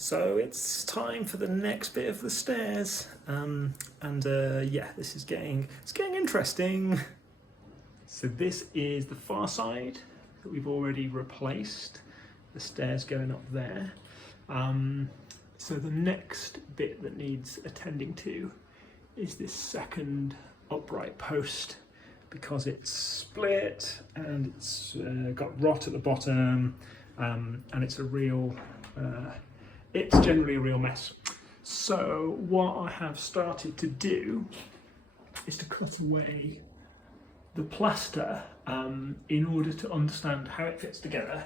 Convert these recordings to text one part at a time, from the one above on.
So it's time for the next bit of the stairs, yeah, this is getting interesting. So this is the far side that we've already replaced. The stairs going up there. So the next bit that needs attending to is this second upright post, because it's split and it's got rot at the bottom, and it's generally a real mess. So what I have started to do is to cut away the plaster in order to understand how it fits together,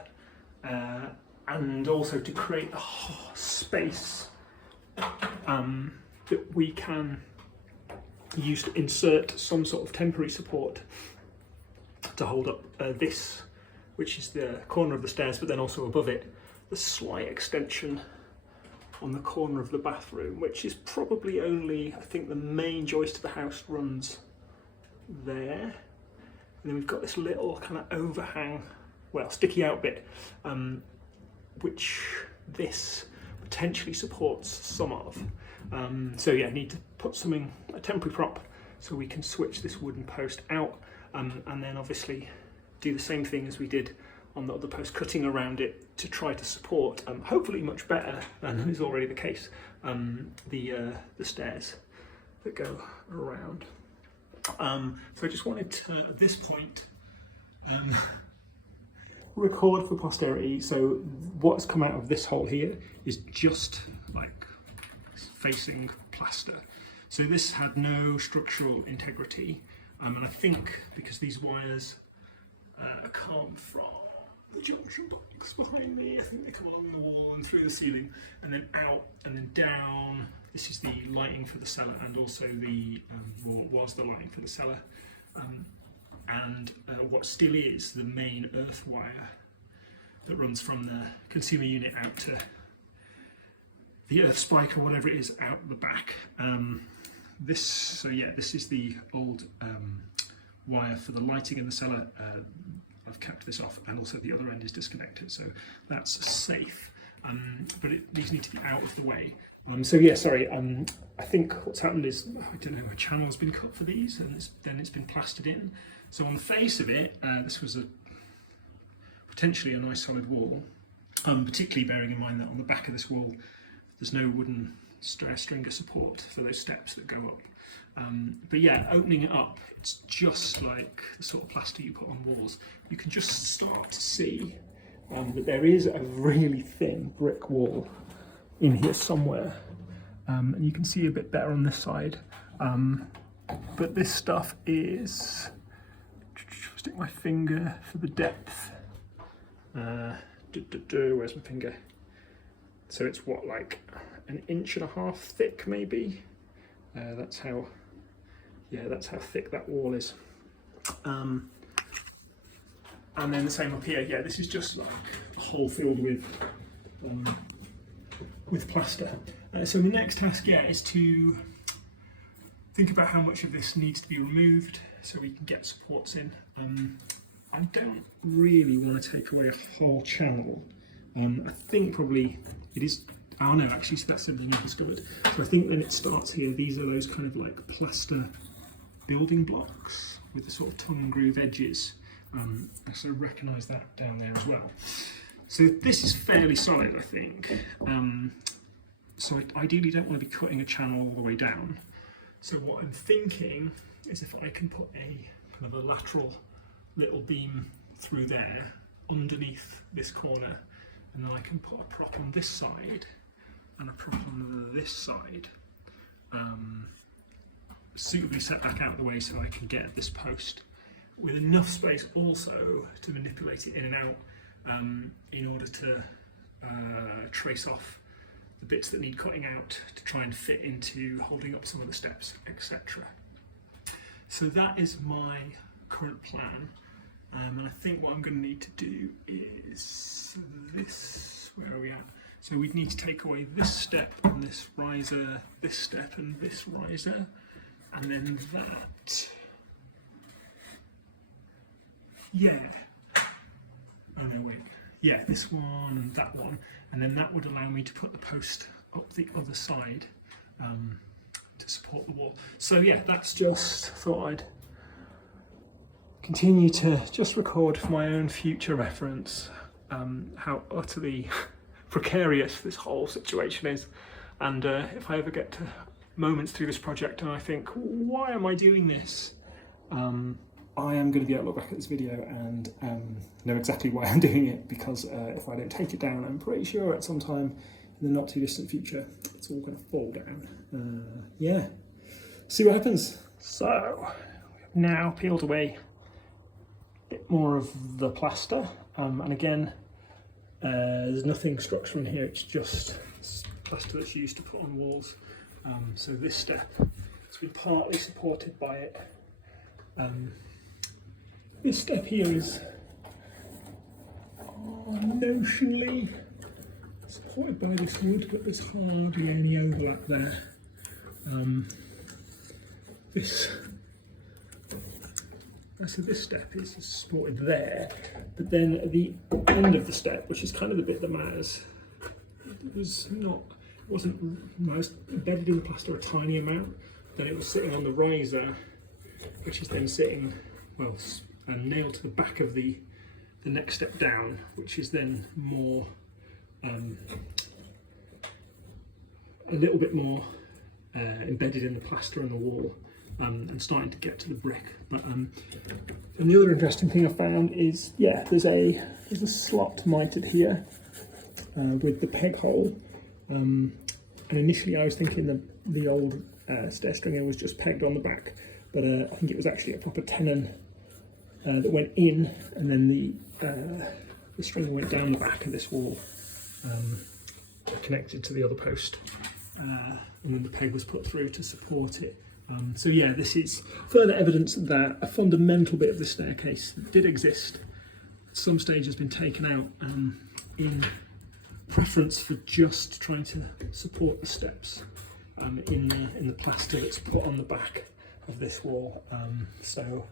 and also to create a space that we can use to insert some sort of temporary support to hold up this, which is the corner of the stairs, but then also above it, the slight extension on the corner of the bathroom, which is probably only, I think the main joist of the house runs there. And then we've got this little kind of overhang, well, sticky out bit, which this potentially supports some of. So yeah, I need to put a temporary prop, so we can switch this wooden post out, and then obviously do the same thing as we did on the other post, cutting around it to try to support, hopefully much better than is already the case, the stairs that go around. So I just wanted to, at this point, record for posterity. So what's come out of this hole here is just like facing plaster. So this had no structural integrity, and I think because these wires come from the junction box behind me, I think they come along the wall and through the ceiling and then out and then down. This is the lighting for the cellar, and also the was the lighting for the cellar, and what still is the main earth wire that runs from the consumer unit out to the earth spike or whatever it is out the back. This is the old wire for the lighting in the cellar. I've capped this off, and also the other end is disconnected, so that's safe. But these need to be out of the way. I think what's happened is, I don't know, a channel's been cut for these, and then it's been plastered in. So on the face of it, this was potentially a nice solid wall, particularly bearing in mind that on the back of this wall there's no wooden stringer support for those steps that go up. But yeah, opening it up, it's just like the sort of plaster you put on walls. You can just start to see that there is a really thin brick wall in here somewhere, and you can see a bit better on this side. But this stuff is, stick my finger for the depth. Where's my finger? So it's what, like an inch and a half thick, maybe. That's how thick that wall is. And then the same up here. Yeah, this is just like a hole filled with plaster. So the next task, is to think about how much of this needs to be removed so we can get supports in. I don't really want to take away a whole channel. I think probably it is. Oh no, actually, so that's something you discovered. So I think when it starts here, these are those kind of like plaster building blocks with the sort of tongue and groove edges. I sort of recognise that down there as well. So this is fairly solid, I think. So I ideally don't want to be cutting a channel all the way down. So what I'm thinking is if I can put a kind of a lateral little beam through there underneath this corner, and then I can put a prop on this side and a prop on this side, suitably set back out of the way so I can get at this post with enough space also to manipulate it in and out, in order to trace off the bits that need cutting out to try and fit into holding up some of the steps, etc. So that is my current plan, and I think what I'm going to need to do is this. Where are we at? So we'd need to take away this step and this riser, this step and this riser, and then that. Yeah. Oh no, wait. yeah, this one, that one, and then that would allow me to put the post up the other side to support the wall. So yeah, that's just thought I'd continue to just record for my own future reference how utterly precarious this whole situation is, and if I ever get to moments through this project and I think, why am I doing this? I am going to be able to look back at this video and know exactly why I'm doing it, because if I don't take it down, I'm pretty sure at some time in the not too distant future it's all going to fall down. Yeah, see what happens. So we've now peeled away a bit more of the plaster, and again there's nothing structural in here, it's just plaster that's used to put on walls. So this step has been partly supported by it. This step here is notionally supported by this wood, but there's hardly any overlap there. So this step is supported there, but then at the end of the step, which is kind of the bit that matters, it wasn't embedded in the plaster a tiny amount, then it was sitting on the riser, which is then sitting, well, nailed to the back of the next step down, which is then more, a little bit more embedded in the plaster and the wall, and starting to get to the brick. But and the other interesting thing I found is, yeah, there's a slot mitered here with the peg hole. And initially I was thinking the old stair stringer was just pegged on the back, but I think it was actually a proper tenon that went in, and then the stringer went down the back of this wall, connected to the other post, and then the peg was put through to support it. So yeah, this is further evidence that a fundamental bit of the staircase that did exist at some stage has been taken out in preference for just trying to support the steps in the plaster that's put on the back of this wall. So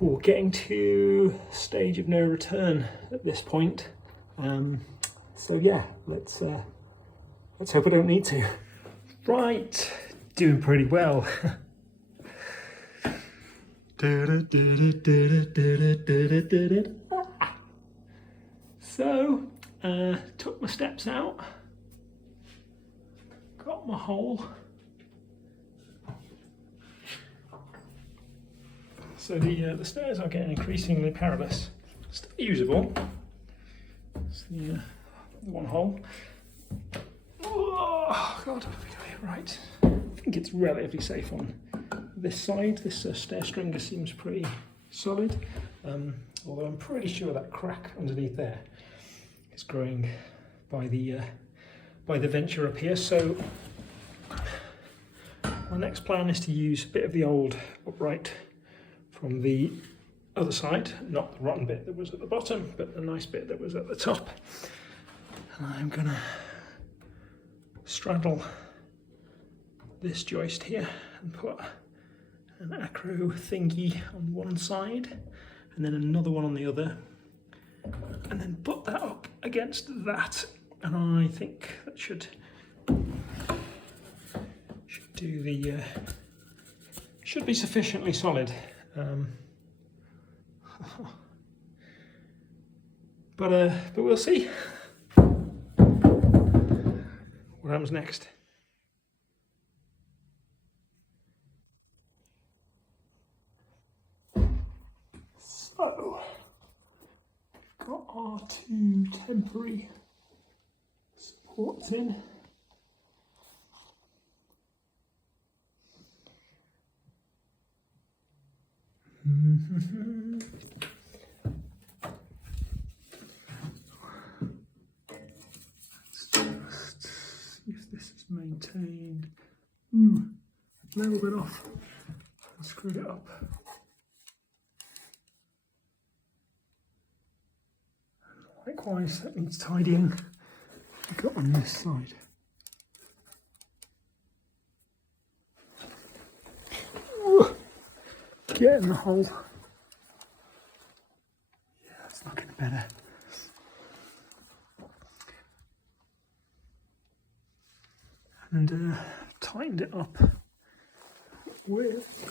we're getting to stage of no return at this point. So yeah, let's hope I don't need to. Right, doing pretty well. So took my steps out, got my hole. So the stairs are getting increasingly perilous. Still usable. It's the one hole. Oh God, right. I think it's relatively safe on this side. This stair stringer seems pretty solid, although I'm pretty sure that crack underneath there is growing by the venture up here. So my next plan is to use a bit of the old upright from the other side, not the rotten bit that was at the bottom, but the nice bit that was at the top. And I'm gonna straddle this joist here and put an acro thingy on one side and then another one on the other, and then put that up against that, and I think that should do the should be sufficiently solid. But we'll see what happens next. So we've got our two temporary supports in. Let's just see if this is maintained. A little bit off. I screwed it up. Likewise, that needs tidying. I've got on this side. Get in the hole. Yeah, that's looking better. and tightened it up with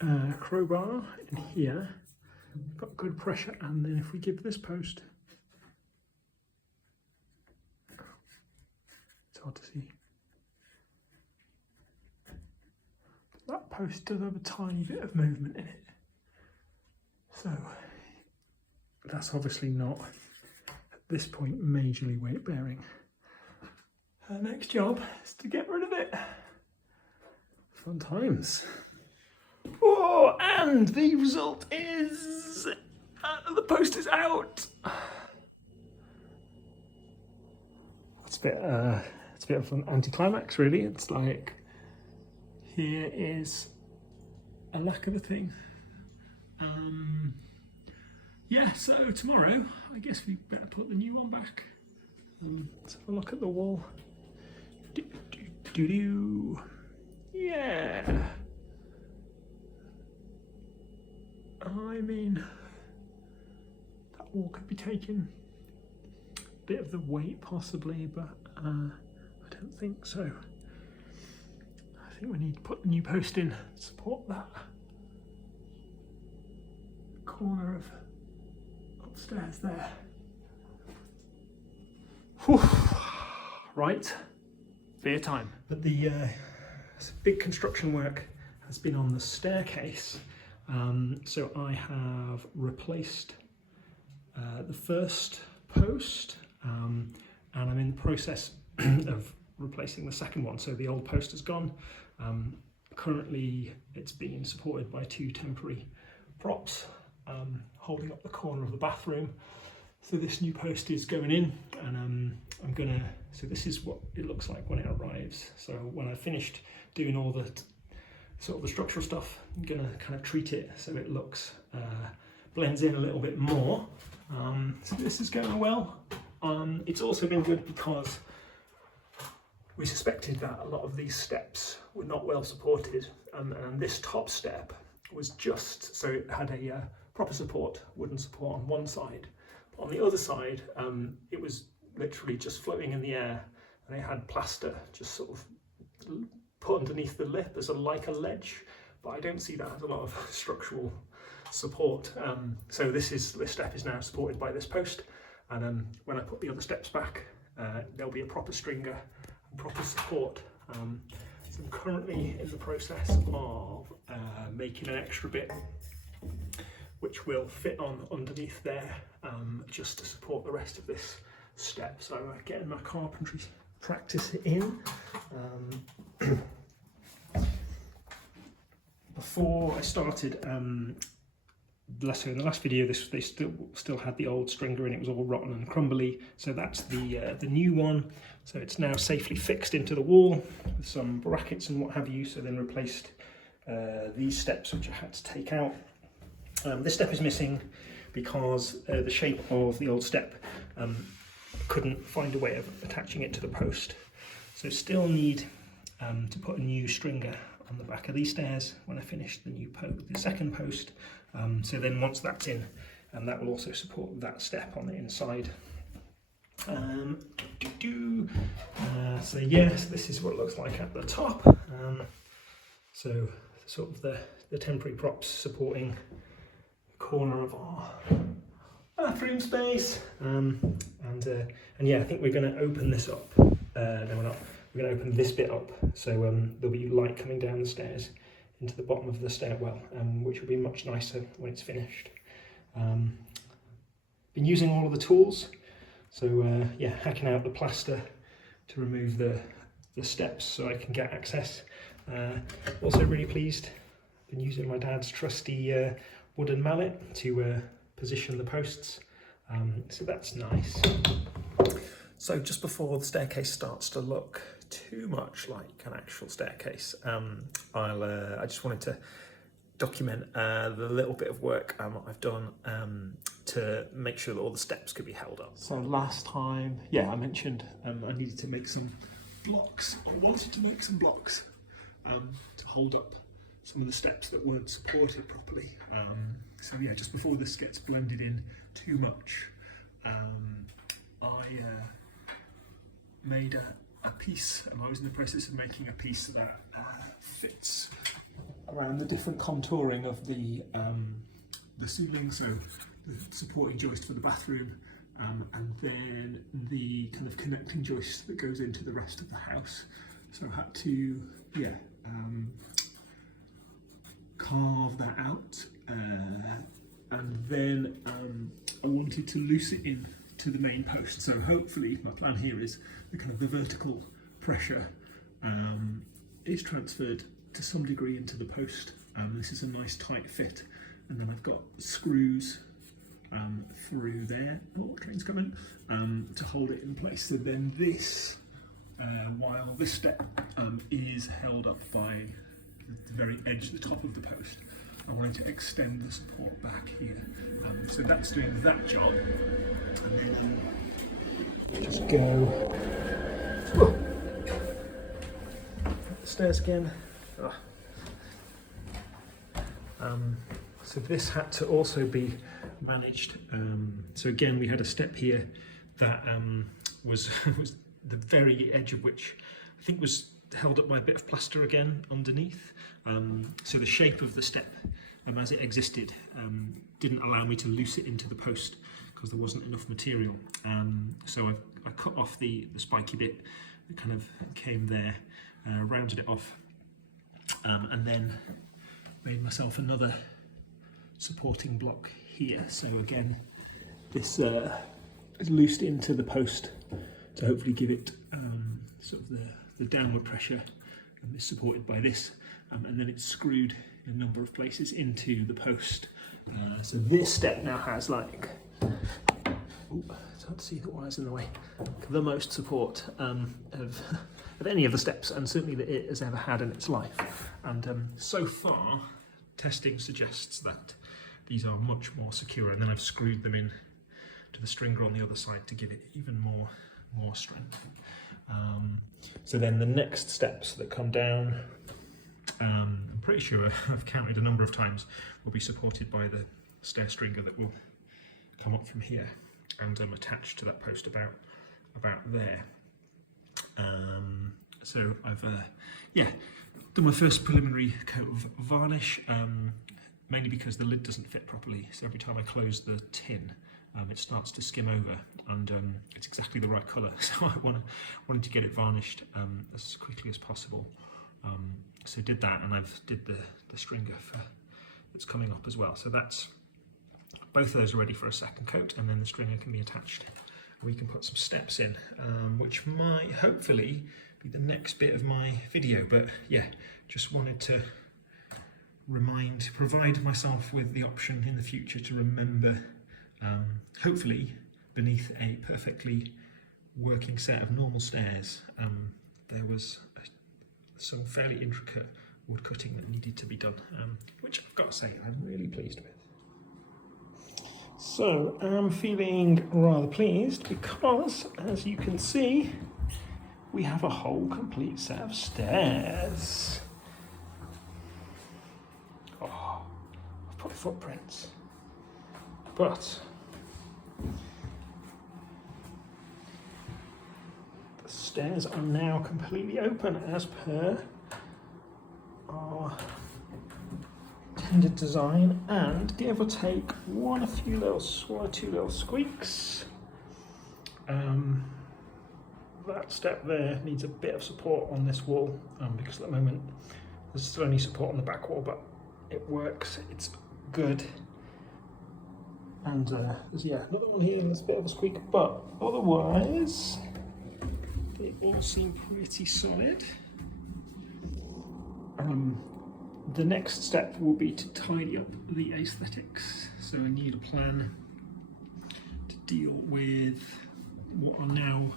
a crowbar in here. Got good pressure, and then if we give this post, it's hard to see, that post does have a tiny bit of movement in it, so that's obviously not at this point majorly weight bearing. Our next job is to get rid of it. Fun times. Oh, and the result is the post is out. It's a bit of an anticlimax, really. It's like, here is a lack of a thing. Yeah, so tomorrow, I guess we better put the new one back. Let's have a look at the wall. Yeah. I mean, that wall could be taking a bit of the weight possibly, but I don't think so. I think we need to put the new post in to support that corner of upstairs there. Whew. Right, beer time. But the big construction work has been on the staircase. So I have replaced the first post, and I'm in the process of replacing the second one. So the old post is gone. Currently it's being supported by two temporary props holding up the corner of the bathroom. So this new post is going in, and so this is what it looks like when it arrives. So when I've finished doing all the sort of the structural stuff, I'm gonna kind of treat it so it looks, blends in a little bit more. So this is going well. It's also been good because we suspected that a lot of these steps were not well supported, and this top step was just, so it had a proper support, wooden support on one side. On the other side, it was literally just floating in the air, and it had plaster just sort of put underneath the lip as like a ledge, but I don't see that as a lot of structural support. So this step is now supported by this post, and when I put the other steps back, there'll be a proper stringer and proper support. So I'm currently in the process of making an extra bit which will fit on underneath there, just to support the rest of this step. So I'm getting my carpentry practice in. Before I started, in the last video, they still had the old stringer and it was all rotten and crumbly. So that's the new one. So it's now safely fixed into the wall with some brackets and what have you. So then replaced these steps which I had to take out. This step is missing because the shape of the old step couldn't find a way of attaching it to the post. So still need to put a new stringer on the back of these stairs when I finish the second post. So then once that's in, and that will also support that step on the inside. So yes, this is what it looks like at the top. So sort of the temporary props supporting the corner of our bathroom space. And yeah, I think we're going to open this up. No, we're not. We're going to open this bit up, so there'll be light coming down the stairs into the bottom of the stairwell, which will be much nicer when it's finished. Been using all of the tools, so yeah, hacking out the plaster to remove the steps so I can get access. Also really pleased, been using my dad's trusty wooden mallet to position the posts, so that's nice. So just before the staircase starts to look too much like an actual staircase, I just wanted to document the little bit of work I've done to make sure that all the steps could be held up. So last time, yeah, I mentioned I needed to make some blocks. I wanted to make some blocks to hold up some of the steps that weren't supported properly. So yeah, just before this gets blended in too much, I made a piece, and I was in the process of making a piece that fits around the different contouring of the ceiling, so the supporting joist for the bathroom, and then the kind of connecting joist that goes into the rest of the house. So I had to, carve that out, and then I wanted to loose it in to the main post. So hopefully my plan here is the vertical pressure is transferred to some degree into the post. This is a nice tight fit, and then I've got screws through there, train's coming, to hold it in place. So then this, while this step is held up by the very edge, the top of the post, I wanted to extend the support back here. So that's doing that job. And then just go up the stairs again. So this had to also be managed. So again, we had a step here that was the very edge of which I think was held up by a bit of plaster again underneath. So the shape of the step as it existed didn't allow me to loose it into the post because there wasn't enough material. So I cut off the spiky bit that kind of came there, rounded it off, and then made myself another supporting block here. So again, this is loosed into the post to hopefully give it sort of the downward pressure, and it's supported by this, and then it's screwed in a number of places into the post. So this step now has like, it's hard to see the wires in the way, the most support of any of the steps, and certainly that it has ever had in its life. And so far, testing suggests that these are much more secure, and then I've screwed them in to the stringer on the other side to give it even more strength. So then the next steps that come down, I'm pretty sure I've counted a number of times, will be supported by the stair stringer that will come up from here and attached to that post about there. So I've done my first preliminary coat of varnish, mainly because the lid doesn't fit properly. So every time I close the tin, it starts to skim over, and it's exactly the right colour. So I wanted to get it varnished as quickly as possible. So did that, and I've did the stringer that's coming up as well. So that's both of those are ready for a second coat, and then the stringer can be attached. We can put some steps in, which might hopefully be the next bit of my video. But yeah, just wanted to provide myself with the option in the future to remember, hopefully beneath a perfectly working set of normal stairs, there was some fairly intricate wood cutting that needed to be done, which I've got to say I'm really pleased with. So I'm feeling rather pleased because, as you can see, we have a whole complete set of stairs. Oh, I've put footprints, but the stairs are now completely open as per our intended design, and give or take one or two little squeaks. That step there needs a bit of support on this wall, because at the moment there's still only support on the back wall, but it works, it's good. And there's another one here, there's a bit of a squeak, but otherwise they all seem pretty solid. The next step will be to tidy up the aesthetics. So I need a plan to deal with what are now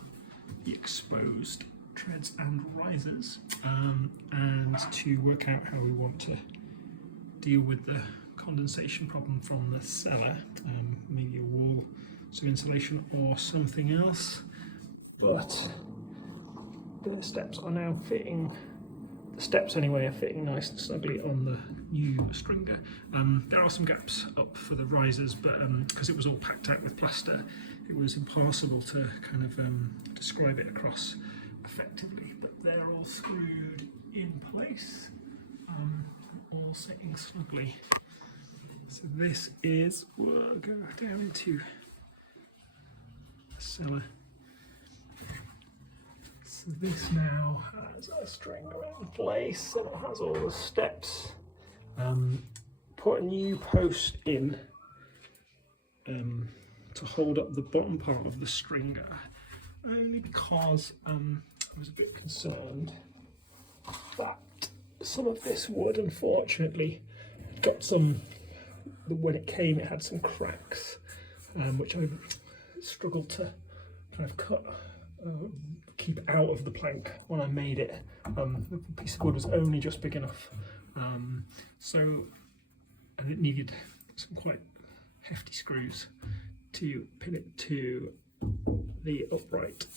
the exposed treads and risers, and to work out how we want to deal with the condensation problem from the cellar, maybe a wall, some insulation or something else. But the steps are now fitting. The steps anyway are fitting nice and snugly on the new stringer. There are some gaps up for the risers, but because it was all packed out with plaster, it was impossible to kind of describe it across effectively, but they're all screwed in place, all sitting snugly. So this is, we'll go down into the cellar. So this now has a string around place and it has all the steps. Put a new post in to hold up the bottom part of the stringer, only because I was a bit concerned that some of this wood, unfortunately, got some, when it came it had some cracks, which I struggled to kind of keep out of the plank when I made it. The piece of wood was only just big enough, and it needed some quite hefty screws to pin it to the upright.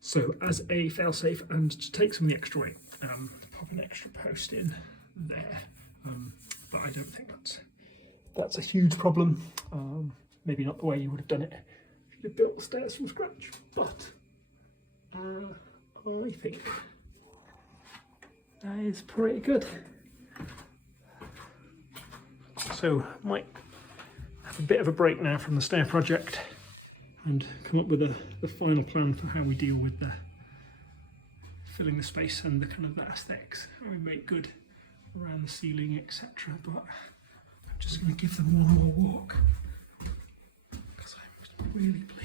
So as a failsafe and to take some of the extra weight, pop an extra post in there. But I don't think that's a huge problem. Maybe not the way you would have done it if you'd have built the stairs from scratch, but I think that is pretty good. So might have a bit of a break now from the stair project and come up with the final plan for how we deal with the filling the space and the kind of the aesthetics, how we make good around the ceiling, etc. But I'm just going to give them one more walk because I'm really pleased.